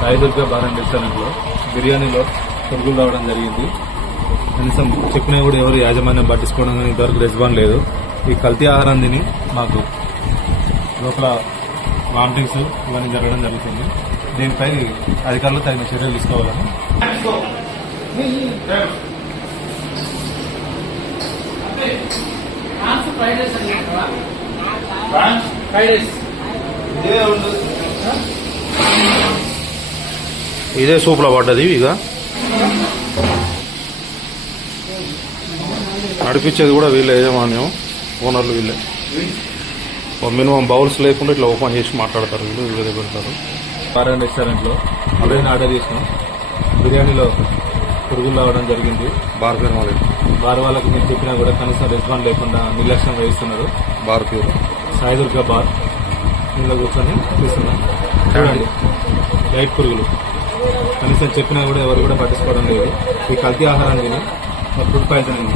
Sai Durga bar and రెస్టారెంట్లో బిర్యానీలో పురుగులు రావడం జరిగింది. కనీసం చెప్పినా కూడా ఎవరు యాజమాన్యం పట్టించుకోవడం కానీ ఇంతవరకు రెస్పాండ్ లేదు. ఈ కల్తీ ఆహారం తిని మాకు లోపల వామిటింగ్స్ ఇవన్నీ జరగడం జరుగుతుంది. దీనిపై అధికారులు తగిన చర్యలు తీసుకోవాలని ఇదే సూప్లో పడ్డది. ఇక నడిపించేది కూడా వీళ్ళే, యజమాన్యం ఓనర్లు వీళ్ళే. మినిమం బౌల్స్ లేకుండా ఇట్లా ఓపెన్ చేసి మాట్లాడతారు వీళ్ళు, వీళ్ళే పెడతారు. బార్ అండ్ రెస్టారెంట్లో ఆల్రెడీ ఆర్డర్ చేసినాం. బిర్యానీలో పురుగులు రావడం జరిగింది. బార్ పేరు వాళ్ళు బార్ వాళ్ళకి నేను చెప్పినా కూడా కనీసం రెస్పాండ్ లేకుండా నిర్లక్ష్యం వహిస్తున్నారు. బార్ పేరు సాయిదుర్గ బార్. ఇంట్లో కూర్చొని చూస్తున్నాం. చూడండి, లైట్ పురుగులు కనీసం చెప్పినా కూడా ఎవరు కూడా పట్టించుకోవడం లేదు. ఈ కల్తీ ఆహారం తిని ఫుడ్ పాయిజనింగ్